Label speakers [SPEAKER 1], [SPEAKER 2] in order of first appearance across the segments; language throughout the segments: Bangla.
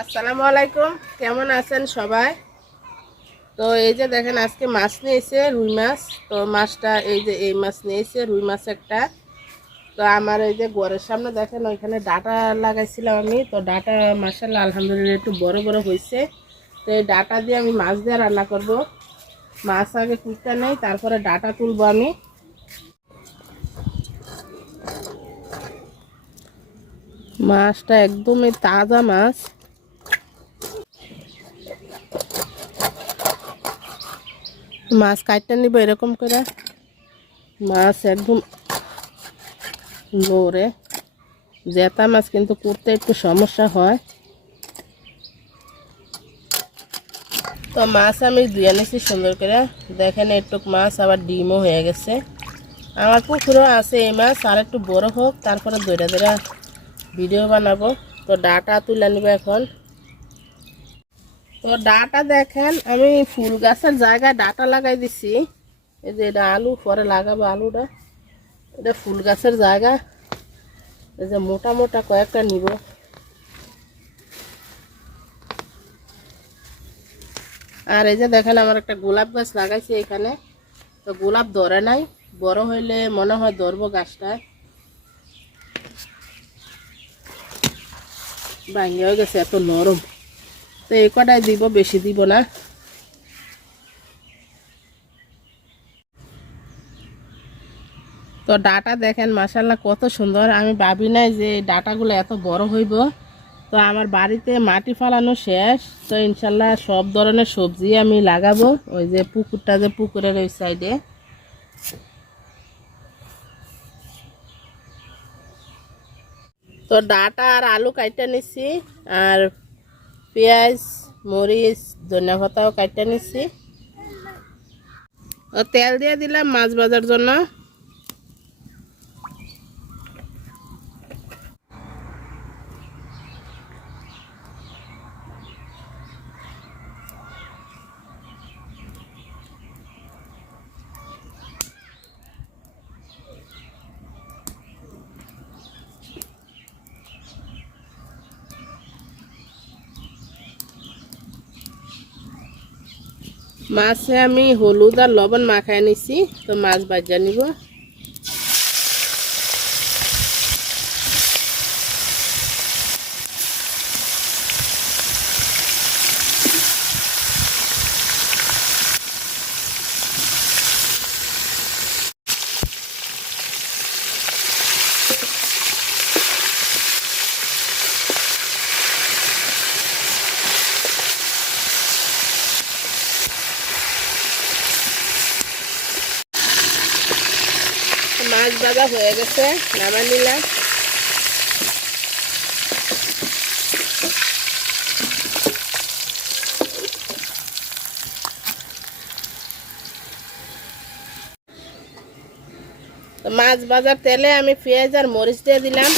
[SPEAKER 1] আসসালামু আলাইকুম। কেমন আছেন সবাই? তো এই যে দেখেন, আজকে মাছ নিয়েছে, রুই মাছ। তো মাছটা এই যে এই মাছ নিয়েছে, রুই মাছ একটা। তো আমার এই যে ঘরের সামনে দেখেন, ওইখানে ডাটা লাগাইছিলাম আমি। তো ডাটা মাসাল্লাহ আলহামদুলিল্লাহ একটু বড় বড় হয়েছে তো এই ডাটা দিয়ে আমি মাছ দিয়ে রান্না করব। মাছ আগে কুটতে নেই, তারপরে ডাটা তুলবো আমি। মাছটা একদমই তাজা মাছ। মাছ কাটতে নিব এরকম করে। মাছ একদম লোরে জেতা মাছ কিন্তু করতে একটু সমস্যা হয়। তো মাছ আমি ধুয়ে নিছি সুন্দর করে। দেখেন একটু মাছ আবার ডিমও হয়ে গেছে। আমার পুকুরও আছে এই মাছ, আর একটু বড় হোক, তারপরে দৈরা দৈরা ভিডিও বানাবো। তো ডাটা তুলে নিব এখন। তো ডাটা দেখেন, আমি ফুল গাছের জায়গায় ডাটা লাগাই দিছি। এই যে এটা আলু, পরে লাগাবো আলুটা। এটা ফুল গাছের জায়গা। এই যে মোটা মোটা কয়েকটা নিব। আর এই যে দেখেন, আমার একটা গোলাপ গাছ লাগাইছি এখানে। তো গোলাপ ধরে নাই, বড় হইলে মনে হয় ধরবো গাছটায় ভাঙে হয়ে গেছে, এত নরম। তো এই কটাই দিব, বেশি দিব না। তো ডাটা দেখেন মাসাল্লাহ কত সুন্দর। আমি ভাবি নাই যে এই ডাটাগুলো এত বড় হইব। তো আমার বাড়িতে মাটি ফালানো শেষ। তো ইনশাল্লাহ সব ধরনের সবজি আমি লাগাবো। ওই যে পুকুরটা যে পুকুরের ওই সাইডে তো ডাটা আর আলু কাইটা নিছি। আর পেঁয়াজ মরিচ ধনিয়া পাতাও কাইটা নিছি ও তেল দিয়ে দিলাম মাছ ভাজার জন্য। মাছে আমি হলুদ আর লবণ মাখায় নিছি তো মাছ ভাজা নিব। মাছ ভাজা হয়ে গেছে নামা নিলাম। মাছ ভাজার তেলে আমি পেঁয়াজ আর মরিচ দিয়ে দিলাম।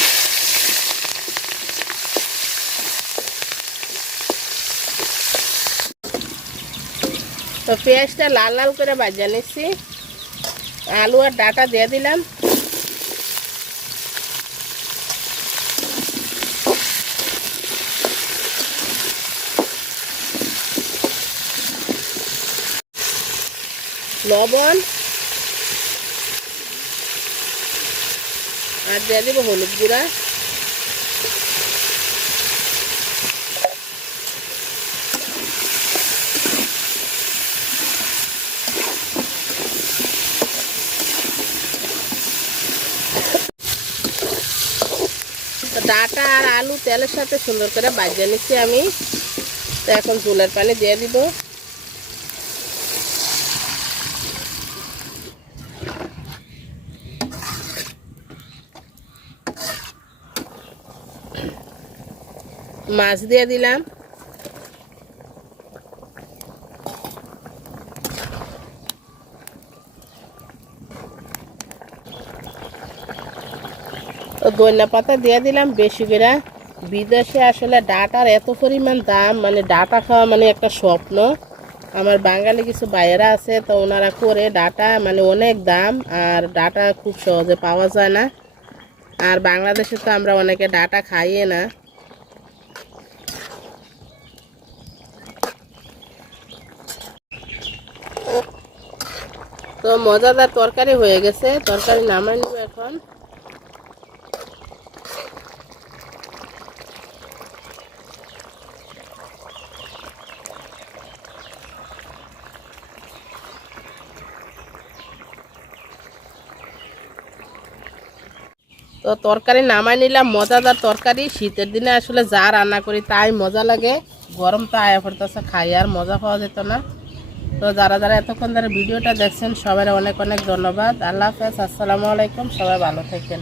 [SPEAKER 1] তো পেঁয়াজটা লাল লাল করে ভাজা নিচ্ছি। আলু আর ডাটা দিয়ে দিলাম। লবণ। আর দিয়ে দিব হলুদ গুঁড়া। ডাটা আর আলু তেলের সাথে সুন্দর করে বাজিয়ে নিচ্ছি আমি। তো এখন চুলের পানি দিয়ে দিব। মাছ দিয়ে দিলাম। দইলা পাতা দিয়ে দিলাম, বেশি করে। বিদেশে আসলে ডাটার এত পরিমাণ দাম মানে ডাটা খাওয়া মানে একটা স্বপ্ন। আমার বাঙালি কিছু বাইরা আছে, তো ওনারা করে ডাটা মানে অনেক দাম, আর ডাটা খুব সহজে পাওয়া যায় না। আর বাংলাদেশে তো আমরা অনেকে ডাটা খাইয়ে না। তো মজাদার তরকারি হয়ে গেছে, তরকারি নামাই নিব এখন। তো তরকারি নামাই নিলাম, মজাদার তরকারি। শীতের দিনে আসলে যা রান্না করি তাই মজা লাগে। গরম তো আয়া পড়তেছে, খাই আর মজা পাওয়া যেত না। তো যারা যারা এতক্ষণ ধরে ভিডিওটা দেখছেন সবাই অনেক অনেক ধন্যবাদ। আল্লাহ হাফেজ, আসসালামু আলাইকুম, সবাই ভালো থাকেন।